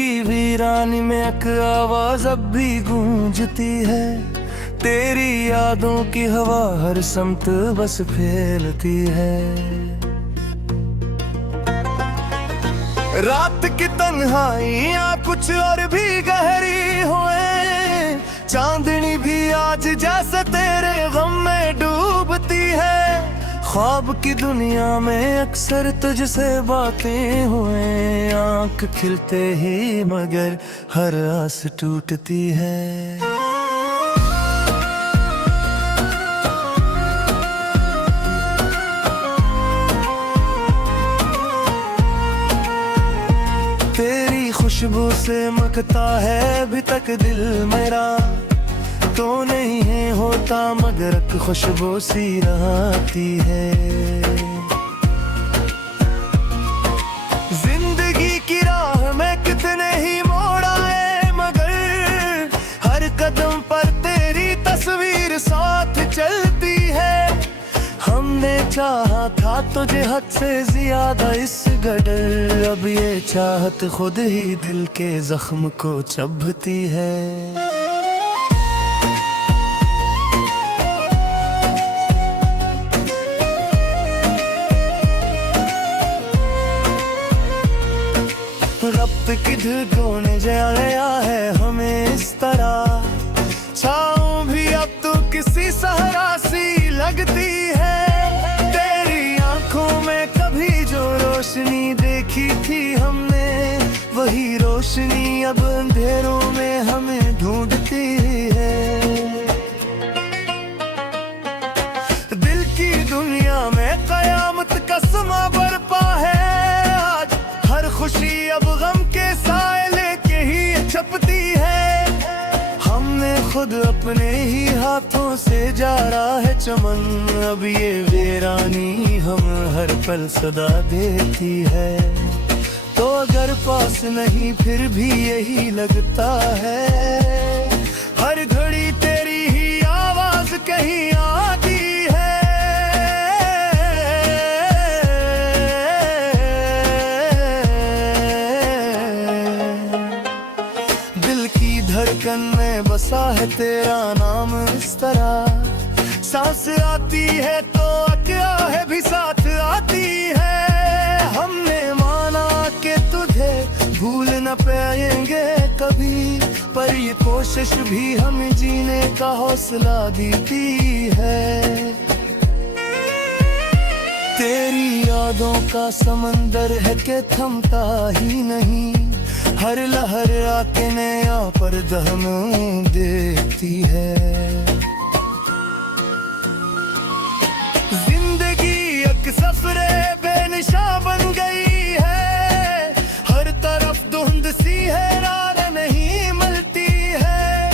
की वीरानी में एक आवाज अब भी गूंजती है। तेरी यादों की हवा हर समत बस फैलती है। रात की तन्हाइयाँ कुछ और भी गहरी हुए, चांदनी भी आज जैसे तेरे गम में डूबती है। ख्वाब की दुनिया में अक्सर तुझसे बातें हुए, आंख खिलते ही मगर हर आस टूटती है। तेरी खुशबू से महकता है अभी तक दिल मेरा, तो नहीं है होता मगर खुशबू सी रहती है। जिंदगी की राह में कितने ही मोड़ आए, मगर हर कदम पर तेरी तस्वीर साथ चलती है। हमने चाहा था तुझे हद से ज्यादा इस गडर, अब ये चाहत खुद ही दिल के जख्म को चुभती है। रब्त किधर ने जलाया है हमें इस तरह, छाँव भी अब तो किसी सहरा सी लगती है। तेरी आंखों में कभी जो रोशनी देखी थी हमने, वही रोशनी अब अंधेरों में हमें ढूंढती है। दिल की दुनिया में कयामत का समा बरपा है आज, हर खुशी अब गम के साए लेके ही छपती है। हमने खुद अपने ही हाथों से जारा है चमन, अब ये वीरानी हम हर पल सदा देती है। तो अगर पास नहीं फिर भी यही लगता है, हर घड़ी तेरी ही आवाज कहीं आती है। धड़कन में बसा है तेरा नाम इस तरह, सांस आती है तो क्या है भी साथ आती है। हमने माना कि तुझे भूल न पाएंगे कभी, पर ये कोशिश भी हमें जीने का हौसला देती है। तेरी यादों का समंदर है कि थमता ही नहीं, हर लहर आके नया परदम देती है। जिंदगी एक सफरे बेनिशा बन गई है, हर तरफ धुंध सी है राह नहीं मिलती है।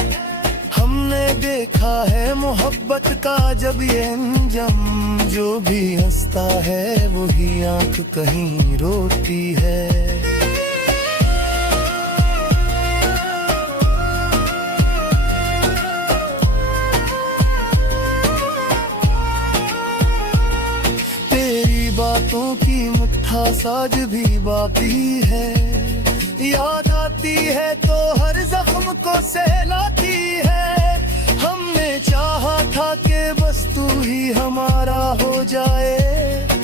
हमने देखा है मोहब्बत का जब ये अंजम, जो भी हंसता है वही आंख कहीं रोती है। बातों की मिठास आज भी बाकी है, याद आती है तो हर जख्म को सहलाती है। हमने चाहा था कि बस तू ही हमारा हो जाए,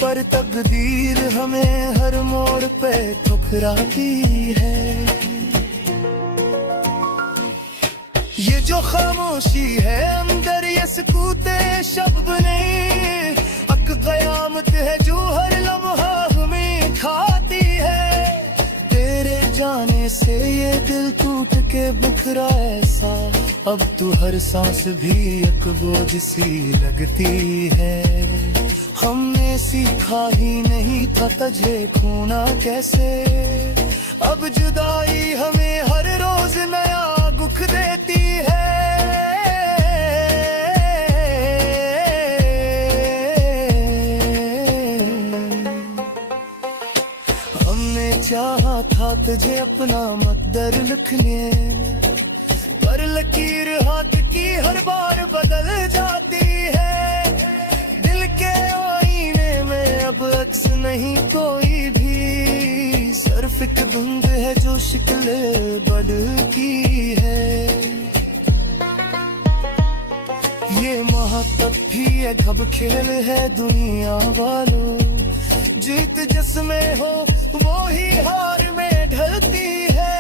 पर तकदीर हमें हर मोड़ पे ठुकराती है। ये जो खामोशी है अंदर ये सुकूते शब्द नहीं, कयामत है जो हर लम्हा हमें खाती है। तेरे जाने से ये दिल टूट के बिखरा ऐसा, अब तू हर सांस भी एक बोझ सी लगती है। हमने सीखा ही नहीं था तुझे खोना कैसे, अब जुदाई हमें हर रोज नया दुख देती है। चाहा था तुझे अपना मकदर लिखने, पर लकीर हाथ की हर बार बदल जाती है। दिल के आईने में अब अक्स नहीं कोई भी, सिर्फ सिर्फ एक धुंध है जो शिकले बढ़ती है। ये मोहब्बत भी एक अब खेल है दुनिया वालों, जीत जिसमें हो वो ही हार में ढलती है।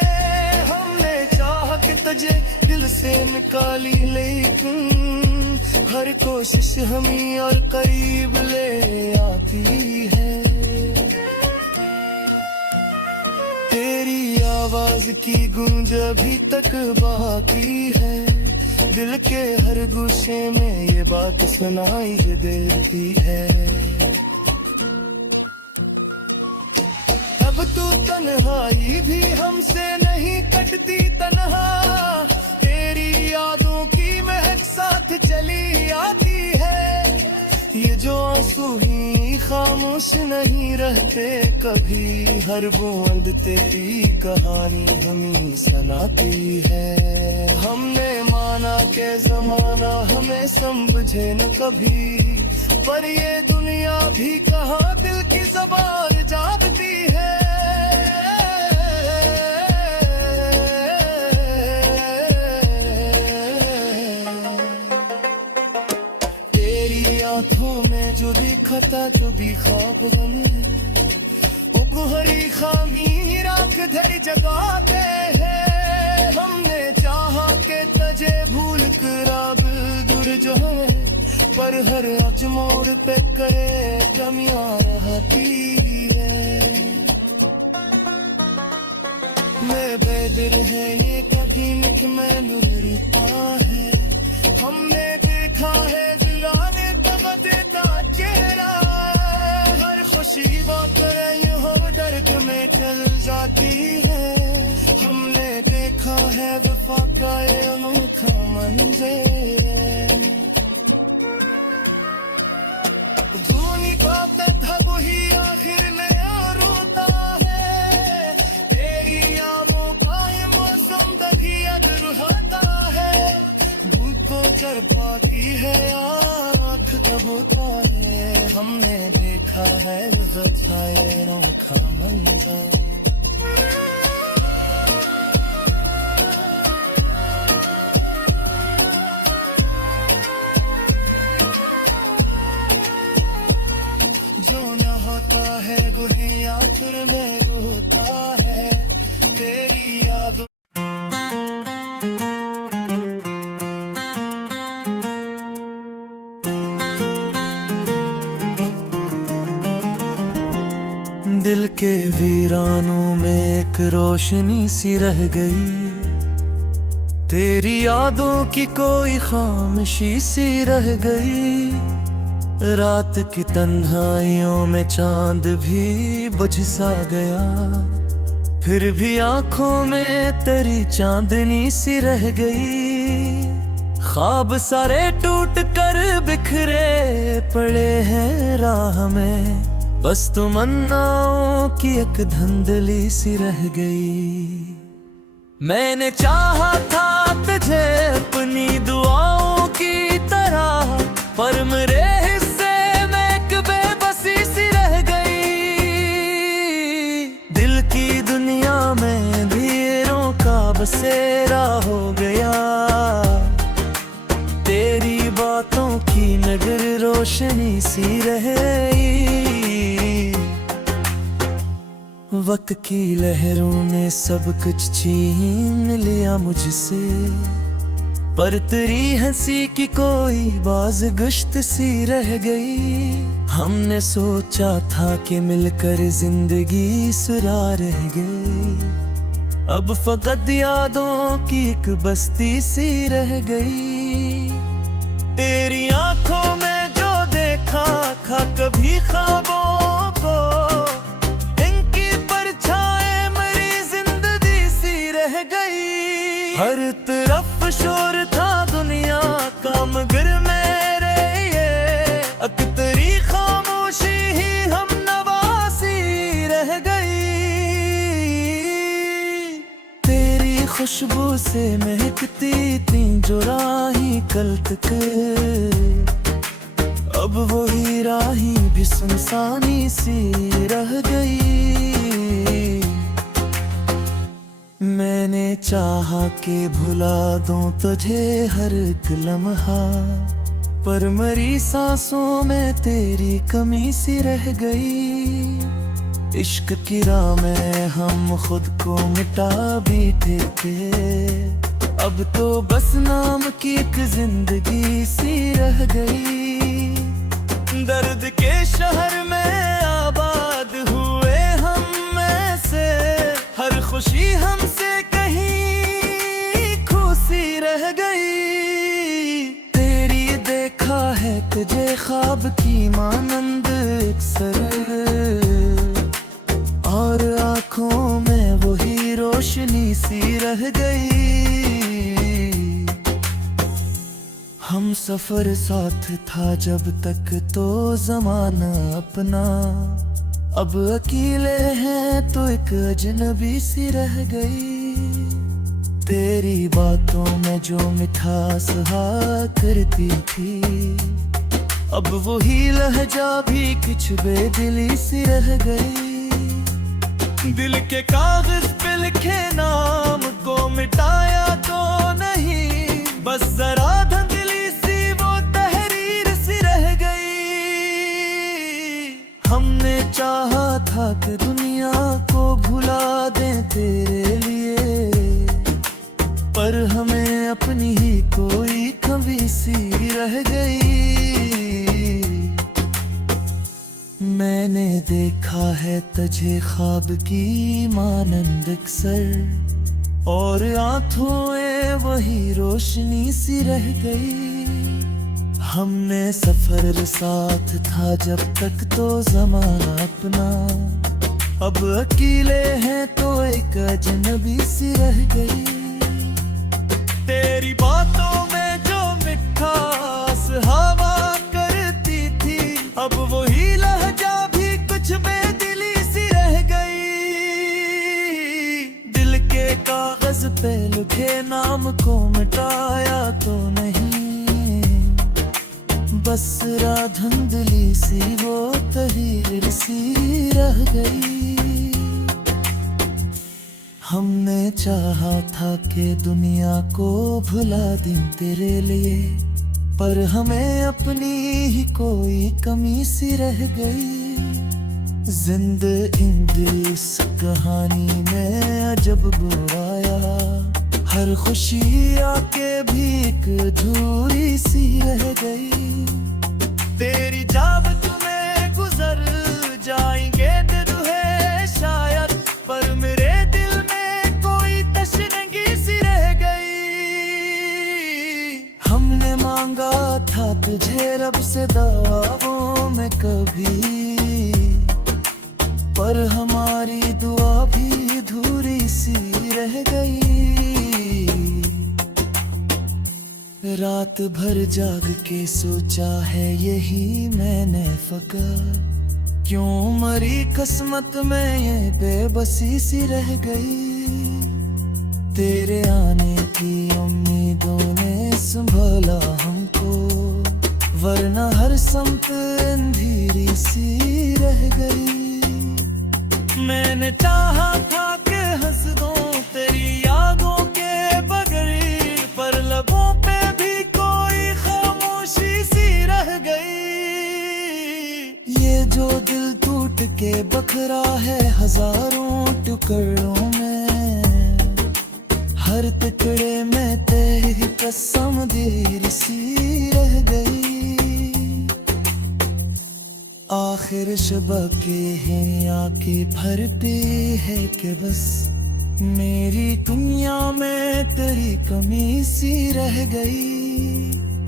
हमने चाह के तुझे दिल से निकाली, लेकिन हर कोशिश हमें और करीब ले आती है। तेरी आवाज की गूंज अभी तक बाकी है, दिल के हर गुस्से में ये बात सुनाई देती है। अब तू तन्हाई भी हमसे नहीं कटती तन्हा, तेरी यादों की महक साथ चली आती है। ये जो आंसू ही खामोश नहीं रहते कभी, हर बूंद तेरी कहानी हमें सुनाती है। हमने माना के जमाना हमें समझे न कभी, पर ये दुनिया भी कहाँ दिल की ज़बान जानती है। तेरी आंखों में जो दिखा था, जो भी ख्वाब हमें, वो हरी खामी राख धरी जगाते हैं। हमने चाहा के तजे भूल कर अब दूर जो है, पर हर अच मोड़ पे करे कमियां रहती है। मैं बेदिल है ये कभी निक में लुरता है, हमने देखा है दिलाने तब देता चेहरा। हर खुशी बात हो दर्द में चल जाती है, हमने देखा है वफा का ये अनोखा मंजर। जो निभाता था वही आखिर में रोता है, तेरी यादों का ये मौसम दगियत रहता है। धूप को चढ़ पाती है आँख तब होता है, हमने देखा है वफा ये अनोखा मंजर। है गुहे आखिर में रोता है, तेरी याद। दिल के वीरानों में एक रोशनी सी रह गई, तेरी यादों की कोई खामोशी सी रह गई। रात की तन्हाइयों में चांद भी बुझ सा गया, फिर भी आंखों में तेरी चांदनी सी रह गई। ख्वाब सारे टूट कर बिखरे पड़े हैं राह में, बस तमन्नाओं की एक धुंधली सी रह गई। मैंने चाहा था तुझे अपनी दुआओं की तरह, पर मेरे बसेरा हो गया। तेरी बातों की नगर रोशनी सी रही, वक्त की लहरों ने सब कुछ छीन लिया मुझसे, पर तेरी हंसी की कोई बाज गुश्त सी रह गई। हमने सोचा था कि मिलकर जिंदगी सुरा रह गई, अब फकत यादों की एक बस्ती सी रह गई। तेरी आंखों में जो देखा था कभी ख्वाबों को, इनकी परछाएं मेरी जिंदगी सी रह गई। हर तरफ शोर था दुनिया का मगर मेरे ये, तेरी खामोशी ही हम नवासी रह गई। खुशबू से महकती थी जो राही कल तक, अब वही राही भी सुनसानी सी रह गई। मैंने चाहा कि भुला दूं तुझे हर एक लम्हा, पर मरी सांसों में तेरी कमी सी रह गई। इश्क की राह में हम खुद को मिटा बैठे थे, अब तो बस नाम की एक जिंदगी सी रह गई। दर्द के शहर में आबाद हुए हम में से, हर खुशी हमसे कहीं खुशी रह गई। तेरी देखा है तुझे ख्वाब की मानंद अक्सर, और आंखों में वही रोशनी सी रह गई। हम सफर साथ था जब तक तो ज़माना अपना, अब अकेले हैं तो एक अजनबी सी रह गई। तेरी बातों में जो मिठास हा करती थी, अब वही लहजा भी कुछ बेदिली सी रह गई। दिल के कागज पे लिखे नाम को मिटाया तो नहीं, बस जरा धुंधली सी वो तहरीर सी रह गई। हमने चाहा था कि दुनिया को भुला दें तेरे लिए, पर हमें अपनी ही कोई कमी सी रह गई। मैंने देखा है तुझे ख्वाब की मानंद अक्सर, और आंखों में वही रोशनी सी रह गई। हमने सफर साथ था जब तक तो ज़माना अपना, अब अकेले हैं तो एक अजनबी सी रह गई। तेरी बातों में जो मिठास हवा करती थी, अब वही लहजा भी कुछ बेदिली सी रह गई। दिल के कागज पे लिखे नाम को मिटाया तो नहीं, बस राह धुंधली सी वो तहरीर सी रह गई। हमने चाहा था कि दुनिया को भुला दें तेरे लिए, पर हमें अपनी ही कोई कमी सी रह गई। जिंदगी इस कहानी में अजब बुराया, हर खुशी आके भी एक अधूरी सी रह गई। तेरी जाब तुम्हें गुजर जाएंगे दुहे शायद, पर मेरे दिल में कोई तशनगी सी रह गई। हमने मांगा था तुझे रब से दुआओं में कभी, पर हमारी दुआ भी अधूरी सी रह गई। रात भर जाग के सोचा है यही मैंने फकर, क्यों मरी किस्मत में ये बेबसी सी रह गई। तेरे आने की उम्मीदों ने संभाला हमको, वरना हर समत अंधेरी सी रह गई। मैंने चाहा था कि हंस दूं तेरी यादों के बगैर, पर लबों पे भी कोई खामोशी सी रह गई। ये जो दिल टूट के बखरा है हजारों टुकड़ों में, हर टुकड़े में तेरी कसम देर सी रह गई। आखिर शबा के हैं आके भरती है कि बस मेरी दुनिया में तेरी कमी सी रह गई।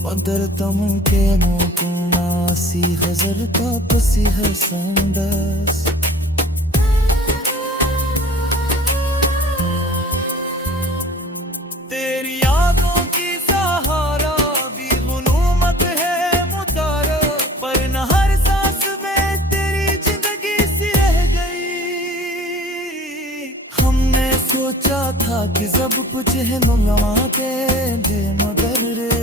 पदरतम के मोकुना सी गजर का पसी है संदस, तेरी यादों की सहारा भी गुलूमत है मुतारा, पर न हर सांस में तेरी जिंदगी सी रह गई। हमने सोचा था कि सब कुछ है मंगवाते दे, मगर रे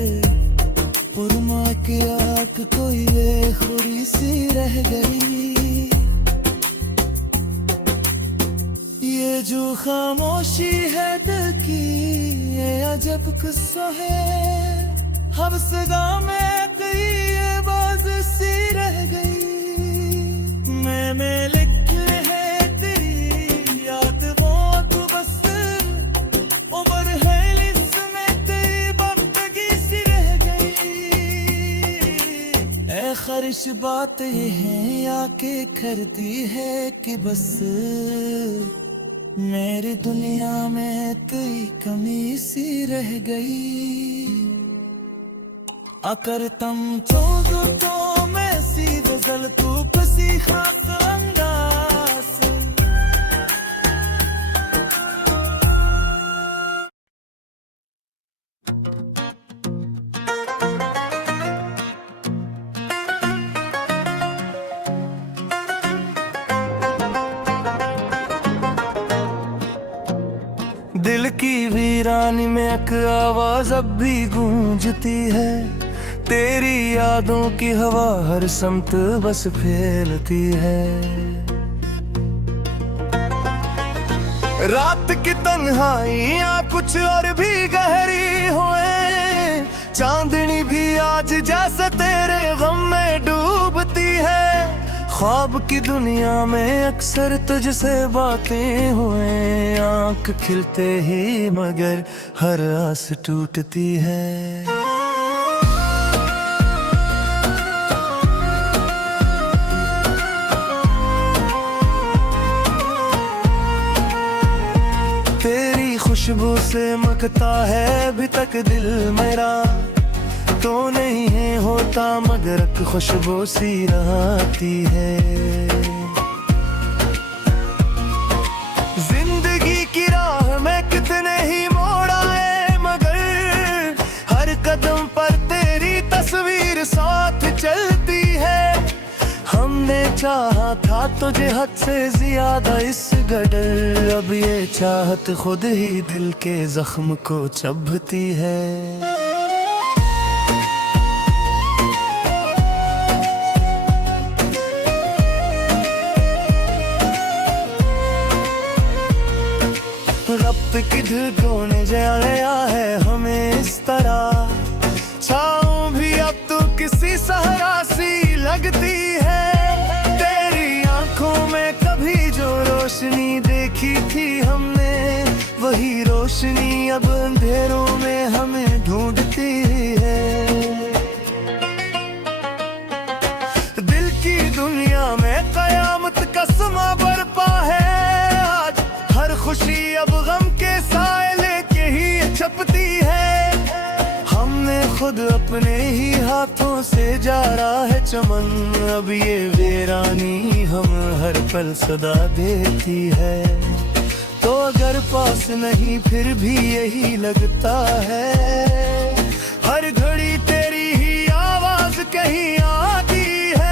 पुरमा के आँख कोई खुरी सी रह गई। ये जो खामोशी है दिल की, ये अजब किस्सा है। हर सदा में कई ये बात सी रह गई। मैंने लिखे है तेरी याद वो तो बस उम्र है इसमें तेरी बंदगी सी रह गई। ऐ खरिश बात ये है आके करती है कि बस मेरी दुनिया में तेरी कमी सी रह गई। अगर तुम चाहो तो मैं सी गजल तू किसी खास अंदाज। दिल की वीरानी में एक आवाज अब भी गूंजती है। तेरी यादों की हवा हर समत बस फैलती है। रात की तन्हाइयाँ कुछ और भी गहरी हुए। चांदनी भी आज जैसे तेरे गम में डूबती है। ख्वाब की दुनिया में अक्सर तुझसे बातें हुए। आंख खिलते ही मगर हर आस टूटती है। तेरी खुशबू से महकता है अभी तक दिल मेरा। तो नहीं है होता मगर खुशबू सी रहती है। जिंदगी की राह में कितने ही मोड़ आए मगर हर कदम पर तेरी तस्वीर साथ चलती है। हमने चाहा था तुझे हद से ज्यादा इस गडर। अब ये चाहत खुद ही दिल के जख्म को चुभती है। रब्त किधर कोने जाया है हमें इस तरह। छाँव भी अब तो किसी सहारा सी लगती है। तेरी आंखों में कभी जो रोशनी देखी थी हमने, वही रोशनी अब अंधेरों में हमें ढूंढती है। दिल की दुनिया में कयामत का समा बरपा है। आज हर खुशी अब गम के साए लेके ही छपती है। हमने खुद अपने ही हाथों से जारा है चमन। अब ये वीरानी हम हर पल सदा देती है। तो अगर पास नहीं फिर भी यही लगता है। हर घड़ी तेरी ही आवाज कहीं आती है।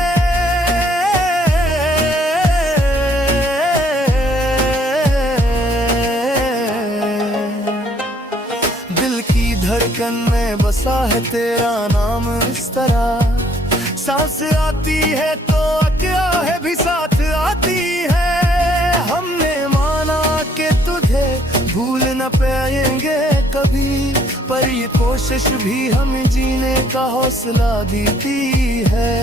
धड़कन में बसा है तेरा नाम इस तरह। सांस आती है तो क्या है भी साथ आती है। हमने माना कि तुझे भूल न पाएंगे कभी, पर ये कोशिश भी हमें जीने का हौसला देती है।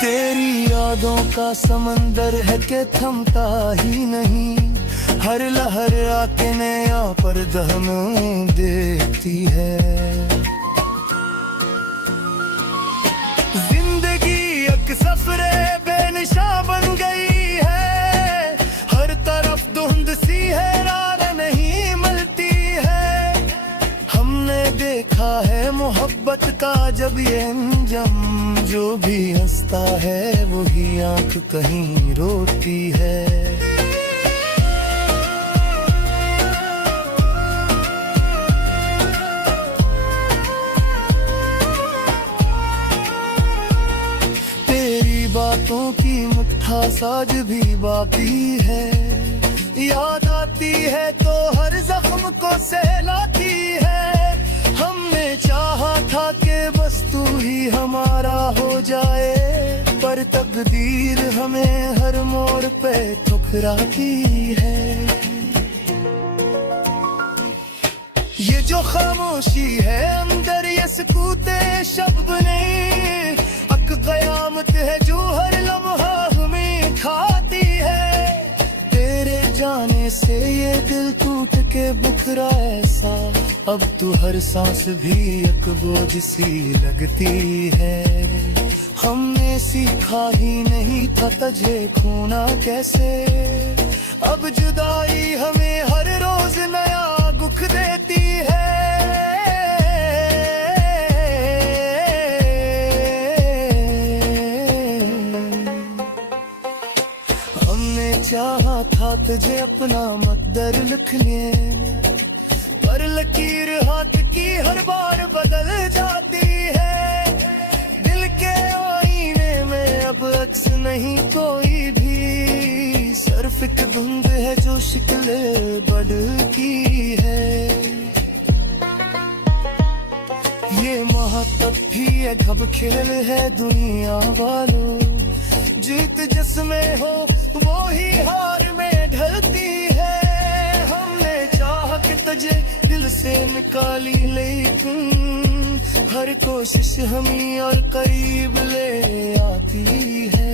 तेरी यादों का समंदर है कि थमता ही नहीं। हर लहर आके नया पर्दा हमें देती है। जिंदगी एक सफरे बेनिशा बन गई है। हर तरफ धुंध सी है राह नहीं मिलती है। हमने देखा है मोहब्बत का जब ये अंजाम। जो भी हंसता है वही आंख कहीं रोती है। बातों की मिठास आज भी बाकी है। याद आती है तो हर जख्म को सहलाती है। हमने चाहा था कि बस तू ही हमारा हो जाए, पर तब तकदीर हमें हर मोड़ पे ठुकराती है। ये जो खामोशी है अंदर ये सकूते शब्द नहीं, अक क़यामत है जो हर लम्हा हमें खाती है। तेरे जाने से ये दिल टूट के बिखरा ऐसा, अब तू हर सांस भी एक बोझ सी लगती है। हमने सीखा ही नहीं था तुझे खोना कैसे, अब जुदाई हमें हर रोज नया दुख देती है। हमने चाहा था तुझे अपना मकदर लिखने, पर लकीर हाथ की हर बार बदल जाती है। दिल के आईने में अब अक्स नहीं कोई भी, सिर्फ एक धुंध है जो शिकले बढ़ती है। ये महातब भी है घब खेल है दुनिया वालों, जीत जिसमें हो वो ही हार में ढलती है। हमने चाह के तुझे दिल से निकाली लेकिन हर कोशिश हमें और करीब ले आती है।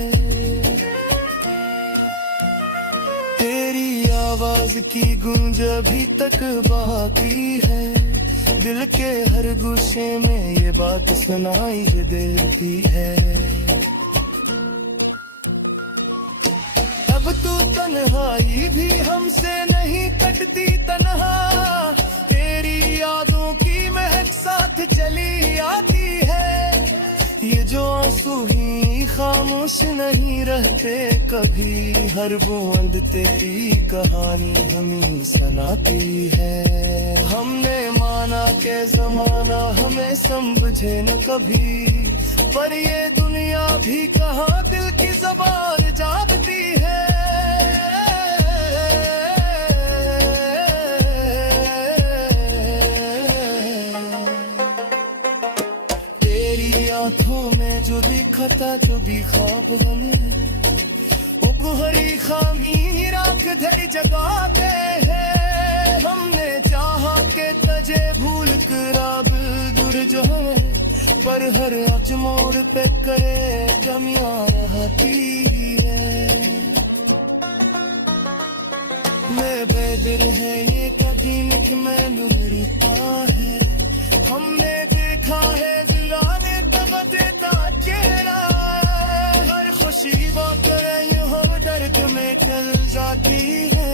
तेरी आवाज की गूंज अभी तक बाकी है, दिल के हर गुस्से में ये बात सुनाई देती है। अब तू तन्हाई भी हमसे नहीं कटती तन्हा, तेरी यादों की महक साथ चली आती है। ये जो आंसू ही खामोश नहीं रहते कभी, हर बूंद तेरी कहानी हमें सुनाती है। हमने माना के जमाना हमें समझे न कभी, पर ये दुनिया भी कहाँ दिल की ज़बान जागती है। तेरी आंखों में जो दिखा था जो भी ख्वाब हमें, वो गुहरी खामी राख धर जगाते हैं। हमने चाहा के तुझे भूल कर अब दूर जो है, पर हर अच मोड़ पे करे कमियां रहती है। मैं बेदिल है ये कभी निक मैं रुता है, हमने देखा है दिलाने तब देता चेहरा, हर खुशी बात हर दर्द में चल जाती है।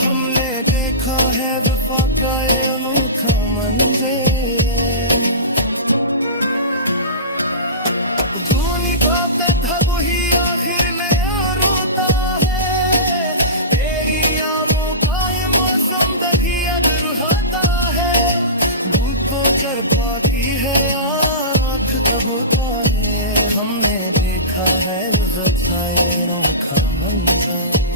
हमने देखा है वफा का ये अनोखा मंजर, जो निभाता था वही आखिर में रोता है। तेरी यादों का ये मौसम दगियत रुहाता है, धूप को कर पाती है आँख कब होता है। हमने देखा है ये अनोखा मंजर।